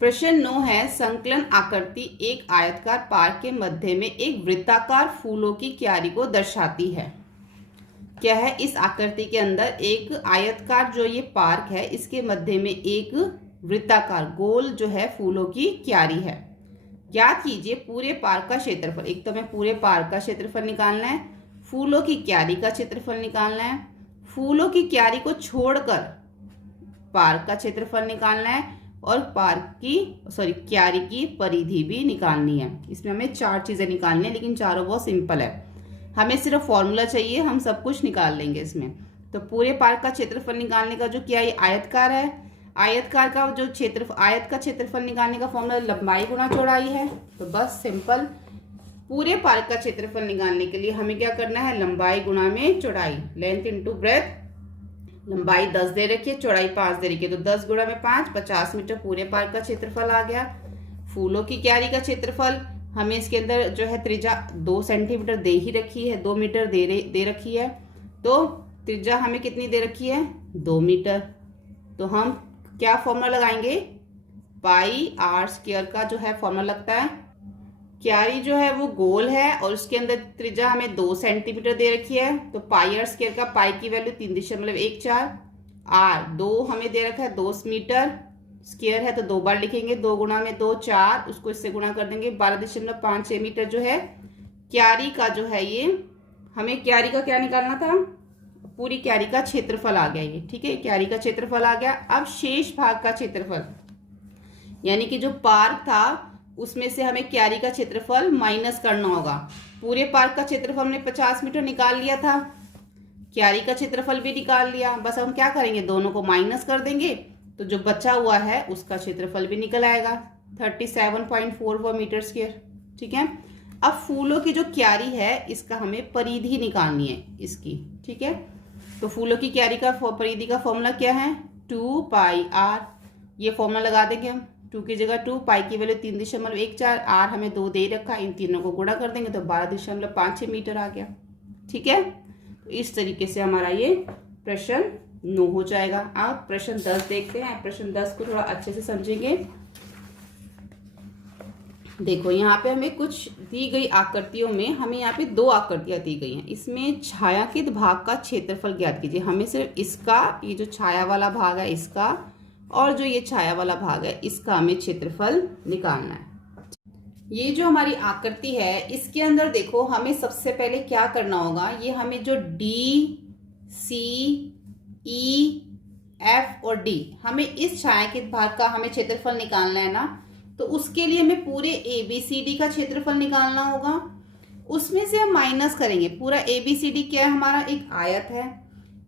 प्रश्न 9 है, संकलन आकृति एक आयताकार पार्क के मध्य में एक वृत्ताकार फूलों की क्यारी को दर्शाती है। क्या है? इस आकृति के अंदर एक आयताकार जो ये पार्क है, इसके मध्य में एक वृत्ताकार गोल जो है फूलों की क्यारी है। ज्ञात कीजिए पूरे पार्क का क्षेत्रफल। एक तो हमें पूरे पार्क का क्षेत्रफल निकालना है, फूलों की क्यारी का क्षेत्रफल निकालना है, फूलों की क्यारी को छोड़कर पार्क का क्षेत्रफल निकालना है और क्यारी की परिधि भी निकालनी है। इसमें हमें 4 चीजें निकालनी है, लेकिन चारों बहुत सिंपल है। हमें सिर्फ फॉर्मूला चाहिए, हम सब कुछ निकाल लेंगे इसमें। तो पूरे पार्क का क्षेत्रफल निकालने का जो क्या, ये आयतकार है, आयतकार का जो आयत का क्षेत्रफल निकालने का फॉर्मूला लंबाई गुणा चौड़ाई है। तो बस सिंपल, पूरे पार्क का क्षेत्रफल निकालने के लिए हमें क्या करना है, लंबाई गुणा में चौड़ाई, लेंथ इनटू ब्रेथ। लंबाई 10 दे रखी है, चौड़ाई 5 दे रखी है, तो 10 गुणा में 5, 50 मीटर पूरे पार्क का क्षेत्रफल आ गया। फूलों की क्यारी का क्षेत्रफल हमें इसके अंदर जो है त्रिज्या 2 सेंटीमीटर दे ही रखी है, 2 मीटर दे रखी है, तो त्रिज्या हमें कितनी दे रखी है, 2 मीटर। तो हम क्या फॉर्मूला लगाएंगे, पाई आर स्क्वायर का जो है फॉर्मूला लगता है। क्यारी जो है वो गोल है और उसके अंदर त्रिज्या हमें 2 सेंटीमीटर दे रखी है, तो पाई आर स्क्वायर का पाई की वैल्यू 3.14, आर 2 हमें दे रखा है, 2 मीटर स्क्वायर है तो 2 बार लिखेंगे, 2 गुणा में 2 4, उसको इससे गुणा कर देंगे, 12.56 मीटर जो है क्यारी का जो है ये, हमें क्यारी का क्या निकालना था, पूरी क्यारी का क्षेत्रफल आ गया ये, ठीक है, क्यारी का क्षेत्रफल आ गया। अब शेष भाग का क्षेत्रफल, यानी कि जो पार्क था उसमें से हमें क्यारी का क्षेत्रफल माइनस करना होगा। पूरे पार्क का क्षेत्रफल हमने 50 मीटर निकाल लिया था, क्यारी का क्षेत्रफल भी निकाल लिया, बस हम क्या करेंगे, दोनों को माइनस कर देंगे, तो जो बचा हुआ है उसका क्षेत्रफल भी निकल आएगा 37.44 मीटर स्क्वायर, ठीक है। अब फूलों की जो क्यारी है इसका हमें परिधि निकालनी है इसकी, ठीक है। तो फूलों की क्यारी का परिधि का फॉर्मूला क्या है, 2 पाई आर, ये फॉर्मूला लगा देंगे हम, 2 की जगह 2, पाई की वैल्यू 3.14, आर हमें 2 दे रखा, इन तीनों को गुणा कर देंगे तो 12.56 मीटर आ गया, ठीक है। तो इस तरीके से हमारा ये प्रश्न 9 हो जाएगा। अब प्रश्न 10 देखते हैं। प्रश्न 10 को थोड़ा अच्छे से समझेंगे। देखो यहाँ पे हमें कुछ दी गई आकृतियों में हमें यहाँ पे 2 आकृतियां दी गई हैं। इसमें छायांकित भाग का क्षेत्रफल ज्ञात कीजिए। हमें सिर्फ इसका, ये जो छाया वाला भाग है इसका, और जो ये छाया वाला भाग है इसका हमें क्षेत्रफल निकालना है। ये जो हमारी आकृति है इसके अंदर देखो हमें सबसे पहले क्या करना होगा, ये हमें जो डी सी ई एफ और डी, हमें इस छायांकित भाग का हमें क्षेत्रफल निकालना है ना, तो उसके लिए हमें पूरे ए बी सी डी का क्षेत्रफल निकालना होगा। उसमें से हम माइनस करेंगे, पूरा ए बी सी डी क्या है, हमारा एक आयत है,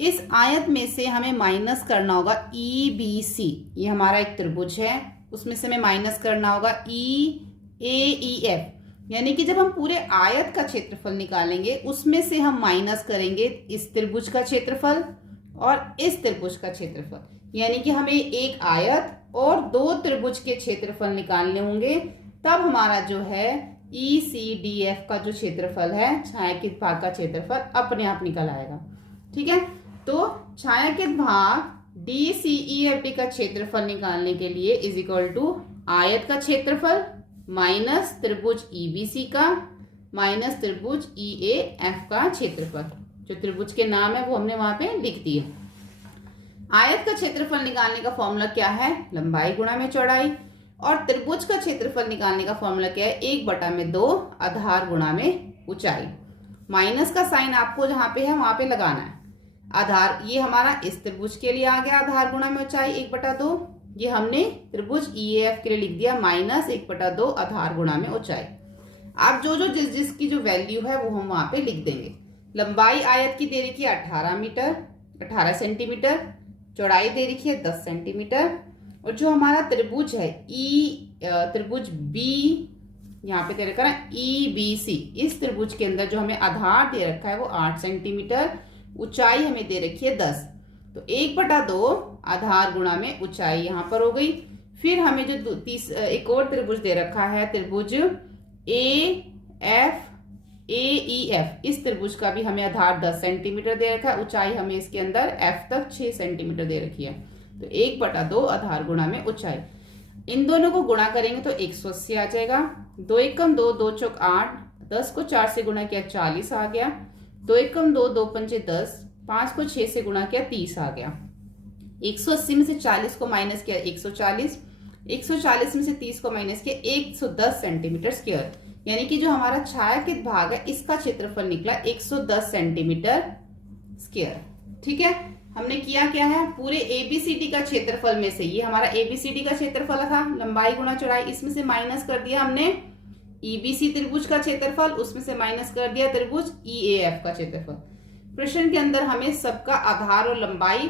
इस आयत में से हमें माइनस करना होगा ई बी सी, ये हमारा एक त्रिभुज है, उसमें से हमें माइनस करना होगा ई ए ई एफ, यानी कि जब हम पूरे आयत का क्षेत्रफल निकालेंगे उसमें से हम माइनस करेंगे इस त्रिभुज का क्षेत्रफल और इस त्रिभुज का क्षेत्रफल, यानी कि हमें एक आयत और 2 त्रिभुज के क्षेत्रफल निकालने होंगे, तब हमारा जो है ई सी डी एफ का जो क्षेत्रफल है, छायांकित भाग का क्षेत्रफल अपने आप निकल आएगा, ठीक है। तो छायांकित भाग D C E F D का क्षेत्रफल निकालने के लिए इज इक्वल टू आयत का क्षेत्रफल माइनस त्रिभुज ईबीसी का माइनस त्रिभुज ई ए एफ का क्षेत्रफल, जो त्रिभुज के नाम है वो हमने वहां पे लिख दिए। आयत का क्षेत्रफल निकालने का फॉर्मूला क्या है, लंबाई गुणा में चौड़ाई, और त्रिभुज का क्षेत्रफल निकालने का फॉर्मूला क्या है, 1/2 आधार गुणा में ऊंचाई। माइनस का साइन आपको जहां पे है वहां पे लगाना है। आधार ये हमारा इस त्रिभुज के लिए आ गया, आधार गुणा में ऊंचाई 1/2, ये हमने त्रिभुज EAF के लिए लिख दिया माइनस 1/2 आधार गुणा में ऊंचाई। आप जो जिसकी जो वैल्यू है वो हम वहां पे लिख देंगे। लंबाई आयत की दे रखी है 18 सेंटीमीटर, चौड़ाई दे रखी है 10 सेंटीमीटर, और जो हमारा त्रिभुज है त्रिभुज बी यहाँ पे दे रखा है EBC, इस त्रिभुज के अंदर जो हमें आधार दे रखा है वो 8 सेंटीमीटर, ऊंचाई हमें दे रखी है 10, तो 1/2 आधार गुणा में ऊंचाई यहाँ पर हो गई। फिर हमें जो एक और त्रिभुज दे रखा है, त्रिभुज AEF, इस त्रिभुज का भी हमें आधार 10 सेंटीमीटर दे रखा है, ऊंचाई हमें इसके अंदर F तक 6 सेंटीमीटर दे रखी है, तो 1/2 आधार गुणा में ऊंचाई। इन दोनों को गुणा करेंगे तो 180 आ जाएगा। 2 एकम 2, 2 चौक 8, 10 को 4 से गुणा किया 40 आ गया। 2 एकम 2, 2 पंचे 10, 5 को 6 से गुणा किया 30 आ गया। 180 में से 40 को माइनस किया 140, 140 में से 30 को माइनस किया 110 सेंटीमीटर स्क्वायर, यानी कि जो हमारा छायांकित भाग है इसका क्षेत्रफल निकला 110 सेंटीमीटर स्क्वायर। ठीक है, हमने किया क्या है, पूरे एबीसीडी का क्षेत्रफल में से, ये हमारा एबीसीडी का क्षेत्रफल था, लंबाई गुणा चौड़ाई, इसमें से माइनस कर दिया हमने ईबीसी त्रिभुज का क्षेत्रफल, उसमें से माइनस कर दिया त्रिभुज ईएएफ का क्षेत्रफल। प्रश्न के अंदर हमें सबका आधार और लंबाई,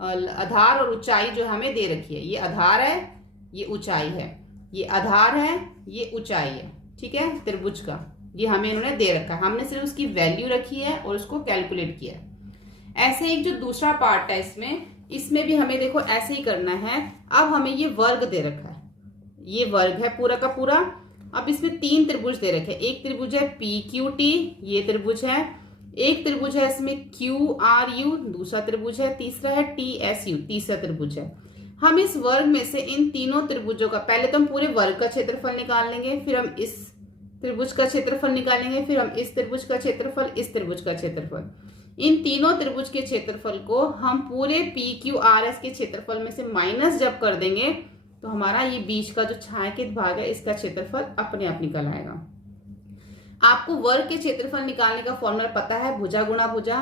आधार और ऊंचाई जो हमें दे रखी है, ये आधार है, ये ऊंचाई है, ये आधार है, ये ऊंचाई है। ठीक है, त्रिभुज का ये हमें इन्होंने दे रखा है, हमने सिर्फ उसकी वैल्यू रखी है और उसको कैलकुलेट किया है। ऐसे एक जो दूसरा पार्ट है इसमें भी हमें देखो ऐसे ही करना है। अब हमें ये वर्ग दे रखा है, ये वर्ग है पूरा का पूरा। अब इसमें 3 त्रिभुज दे रखे हैं, एक त्रिभुज है PQT, ये त्रिभुज है, एक त्रिभुज है इसमें QRU, दूसरा त्रिभुज है, तीसरा है TSU, तीसरा त्रिभुज है। हम इस वर्ग में से इन तीनों त्रिभुजों का, पहले तो हम पूरे वर्ग का क्षेत्रफल निकाल लेंगे, फिर हम इस त्रिभुज का क्षेत्रफल निकालेंगे, फिर हम इस त्रिभुज का क्षेत्रफल, इस त्रिभुज का क्षेत्रफल। इन तीनों त्रिभुज के क्षेत्रफल को हम पूरे PQRS के क्षेत्रफल में से माइनस जब कर देंगे तो हमारा ये बीच का जो छायांकित भाग है इसका क्षेत्रफल अपने आप निकल आएगा। आपको वर्ग के क्षेत्रफल निकालने का फॉर्मूला पता है, भुजा गुणा भुजा।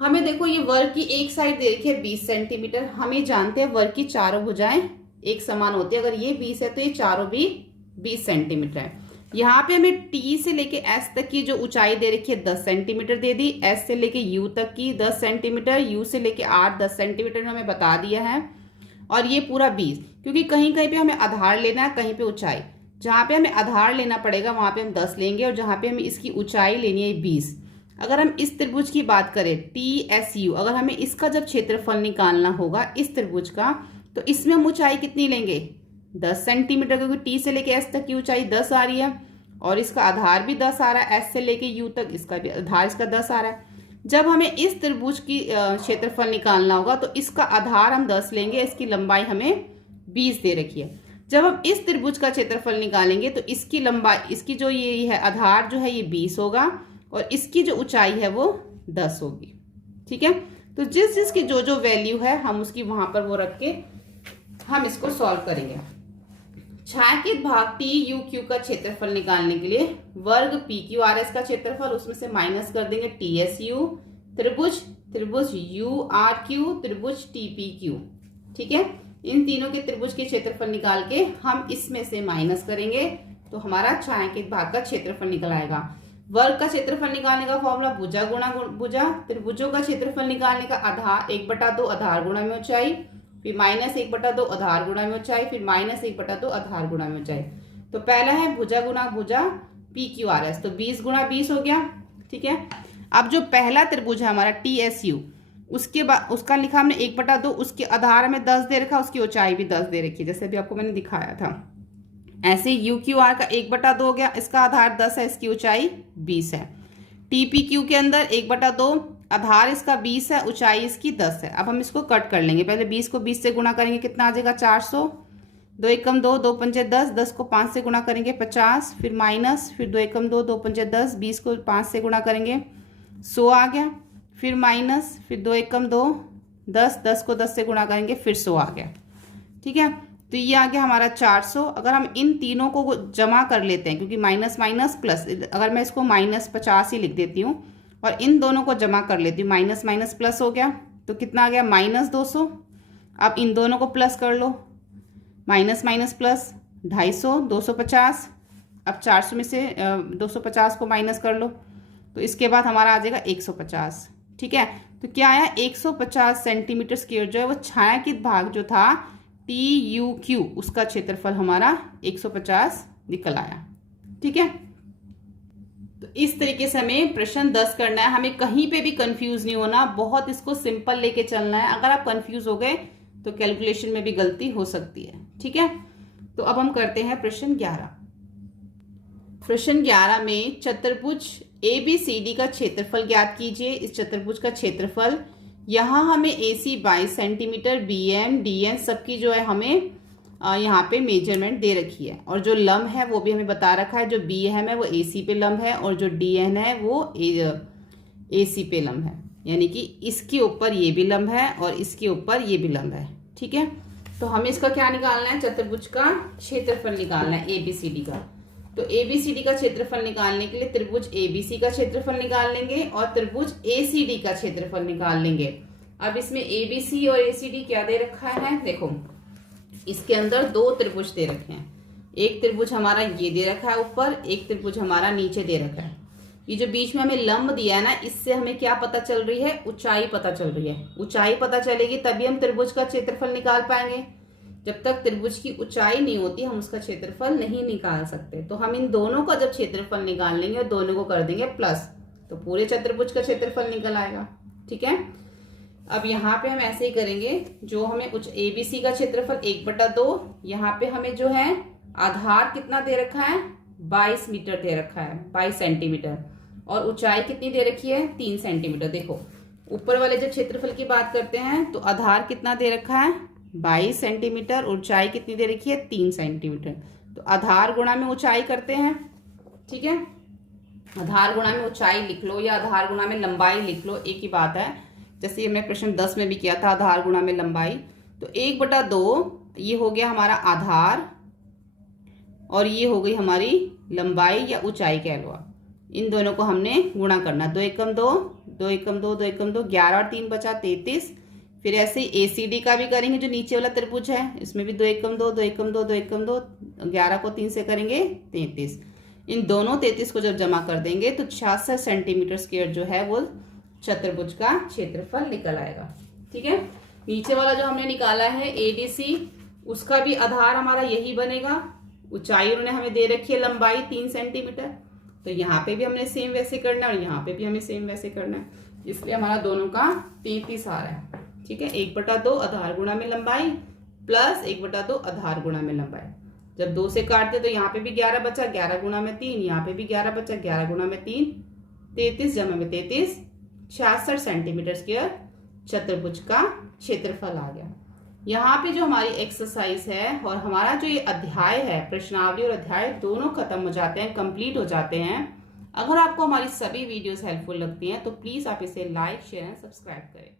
हमें देखो ये वर्ग की एक साइड दे रखी है 20 सेंटीमीटर, हम जानते हैं वर्ग की चारों भुजाएं एक समान होती है, अगर ये 20 है तो ये चारों भी 20 सेंटीमीटर है। यहाँ पे हमें T से लेके S तक की जो ऊंचाई दे रखी है 10 सेंटीमीटर दे दी, S से लेके U तक की 10 सेंटीमीटर, U से लेके R 10 सेंटीमीटर हमें बता दिया है, और ये पूरा 20, क्योंकि कहीं कहीं पे हमें आधार लेना है, कहीं पे ऊंचाई। जहाँ पे हमें आधार लेना पड़ेगा वहां पे हम 10 लेंगे, और जहाँ पे हमें इसकी ऊंचाई लेनी है 20। अगर हम इस त्रिभुज की बात करें TSU, अगर हमें इसका जब क्षेत्रफल निकालना होगा इस त्रिभुज का, तो इसमें हम ऊंचाई कितनी लेंगे 10 सेंटीमीटर, क्योंकि T से लेके S तक की ऊंचाई 10 आ रही है, और इसका आधार भी 10 आ रहा है, S से लेके U तक इसका भी आधार इसका 10 आ रहा है। जब हमें इस त्रिभुज की क्षेत्रफल निकालना होगा तो इसका आधार हम 10 लेंगे, इसकी लंबाई हमें 20 दे रखी है। जब हम इस त्रिभुज का क्षेत्रफल निकालेंगे तो इसकी लंबाई, इसकी जो ये है आधार जो है ये 20 होगा, और इसकी जो ऊंचाई है वो 10 होगी। ठीक है, तो जिस जिसकी जो जो वैल्यू है हम उसकी वहां पर वो रख के हम इसको सॉल्व करेंगे। छायांकित भाग TUQ का क्षेत्रफल निकालने के लिए वर्ग PQRS का क्षेत्रफल, उसमें से माइनस कर देंगे TSU, त्रिभुज URQ, त्रिभुज TPQ। ठीक है, इन तीनों के त्रिभुज के क्षेत्रफल निकाल के हम इसमें से माइनस करेंगे तो हमारा छायांकित भाग का क्षेत्रफल निकल आएगा। वर्ग का क्षेत्रफल निकालने का फॉर्मूला भुजा गुणा भुजा, त्रिभुजों का क्षेत्रफल निकालने का आधार 1/2 आधार गुणा में ऊंचाई, फिर -1/2 आधार गुणा में ऊंचाई, फिर -1/2 आधार गुणा में ऊंचाई। तो पहला है भुजा गुणा भुजा PQRS, तो 20 गुणा 20 हो गया। ठीक है, अब जो पहला त्रिभुज है हमारा TSU, उसके बाद उसका लिखा हमने 1/2, उसके आधार में 10 दे रखा, उसकी ऊंचाई भी 10 दे रखी है, जैसे भी आपको मैंने दिखाया था। ऐसे UQR का 1/2 हो गया, इसका आधार 10 है, इसकी ऊंचाई 20 है। TPQ के अंदर 1/2, आधार इसका 20 है, ऊंचाई इसकी 10 है। अब हम इसको कट कर लेंगे, पहले 20 को 20 से गुणा करेंगे, कितना आ जाएगा 400, 2 एकम 2, 2 पंचे 10, 10 को 5 से गुणा करेंगे 50, फिर माइनस, फिर 2 एकम 2, 2 पंचे 10, 20 को 5 से गुणा करेंगे 100 आ गया, फिर माइनस, फिर 2 एकम 2, 10, 10 को 10 से गुणा करेंगे फिर 100 आ गया। ठीक है, तो ये आ गया हमारा 400। अगर हम इन तीनों को जमा कर लेते हैं, क्योंकि माइनस माइनस प्लस, अगर मैं इसको -50 ही लिख देती हूँ और इन दोनों को जमा कर लेती हूँ, माइनस माइनस प्लस हो गया, तो कितना आ गया -200। अब इन दोनों को प्लस कर लो, माइनस माइनस प्लस 250, 250। अब 400 में से 250 को माइनस कर लो, तो इसके बाद हमारा आ जाएगा 150। ठीक है, तो क्या आया 150 सेंटीमीटर स्क्वायर जो है वो छायांकित भाग जो था TUQ, उसका क्षेत्रफल हमारा 150 निकल आया। ठीक है, तो इस तरीके से हमें प्रश्न 10 करना है। हमें कहीं पे भी कंफ्यूज नहीं होना, बहुत इसको सिंपल लेके चलना है। अगर आप कंफ्यूज हो गए तो कैलकुलेशन में भी गलती हो सकती है। ठीक है, तो अब हम करते हैं प्रश्न 11। प्रश्न 11 में चतुर्भुज ABCD का क्षेत्रफल ज्ञात कीजिए। इस चतुर्भुज का क्षेत्रफल, यहाँ हमें AC 22 सेंटीमीटर, BM DN सबकी जो है हमें यहाँ पे मेजरमेंट दे रखी है, और जो लंब है वो भी हमें बता रखा है। जो BM है वो AC पे लंब है, और जो DN है वो AC पे लंब है, यानी कि इसके ऊपर ये भी लंब है और इसके ऊपर ये भी लंब है। ठीक है, तो हमें इसका क्या निकालना है, चतुर्भुज का क्षेत्रफल निकालना है ABCD का। तो ABCD का क्षेत्रफल निकालने के लिए त्रिभुज ABC का क्षेत्रफल निकाल लेंगे और त्रिभुज ACD का क्षेत्रफल निकाल लेंगे। अब इसमें ABC और ACD क्या दे रखा है, देखो इसके अंदर दो त्रिभुज दे रखे हैं। एक त्रिभुज हमारा ये दे रखा है ऊपर, एक त्रिभुज हमारा नीचे दे रखा है। ये जो बीच में हमें लंब दिया है ना, इससे हमें क्या पता चल रही है, ऊंचाई पता चल रही है। ऊंचाई पता चलेगी तभी हम त्रिभुज का क्षेत्रफल निकाल पाएंगे। जब तक त्रिभुज की ऊंचाई नहीं होती हम उसका क्षेत्रफल नहीं निकाल सकते। तो हम इन दोनों का जब क्षेत्रफल निकाल लेंगे और दोनों को कर देंगे प्लस, तो पूरे चतुर्भुज का क्षेत्रफल निकल आएगा। ठीक है, अब यहाँ पे हम ऐसे ही करेंगे। जो हमें ABC का क्षेत्रफल 1/2, यहाँ पे हमें जो है आधार कितना दे रखा है, 22 मीटर दे रखा है, 22 सेंटीमीटर, और ऊंचाई कितनी दे रखी है, 3 सेंटीमीटर। देखो ऊपर वाले जब क्षेत्रफल की बात करते हैं तो आधार कितना दे रखा है, 22 सेंटीमीटर, ऊंचाई कितनी दे रखी है, 3 सेंटीमीटर। तो आधार गुणा में ऊंचाई करते हैं। ठीक है, आधार गुणा में ऊंचाई लिख लो या आधार गुणा में लंबाई लिख लो, एक ही बात है। जैसे हमने प्रश्न 10 में भी किया था, आधार गुणा में लंबाई। तो 1/2 ये हो गया हमारा आधार, और ये हो गई हमारी लंबाई या ऊंचाई कह लो। इन दोनों को हमने गुणा करना, 2 एकम 2, 2 एकम 2, 2 एकम 2, 11 और 3 बचा 33। फिर ऐसे ही ACD का भी करेंगे, जो नीचे वाला त्रिभुज है, इसमें भी 2 एकम 2, 2 एकम 2, 2 एकम 2, 11 को 3 से करेंगे 33। इन दोनों 33 को जब जमा कर देंगे तो 66 सेंटीमीटर स्क्वायर जो है वो चतुर्भुज का क्षेत्रफल निकल आएगा। ठीक है, नीचे वाला जो हमने निकाला है ADC, उसका भी आधार हमारा यही बनेगा। ऊंचाई उन्होंने हमें दे रखी है लंबाई 3 सेंटीमीटर, तो यहाँ पे भी हमने सेम वैसे करना है और यहाँ पे भी हमें सेम वैसे करना है, इसलिए हमारा दोनों का 33 आ रहा है। ठीक है, 1/2 आधार गुणा में लंबाई प्लस 1/2 आधार गुणा में लंबाई। जब 2 से काटते तो यहाँ पे भी 11 बचा, 11 गुणा में 3, यहाँ पे भी 11 बचा, 11 गुणा में 3, 33 जमा में 33, 66 सेंटीमीटर स्क्वायर चतुर्भुज का क्षेत्रफल आ गया। यहाँ पे जो हमारी एक्सरसाइज है और हमारा जो ये अध्याय है, प्रश्नावली और अध्याय दोनों खत्म हो जाते हैं, कंप्लीट हो जाते हैं। अगर आपको हमारी सभी वीडियोस हेल्पफुल लगती हैं तो प्लीज आप इसे लाइक, शेयर एंड सब्सक्राइब करें।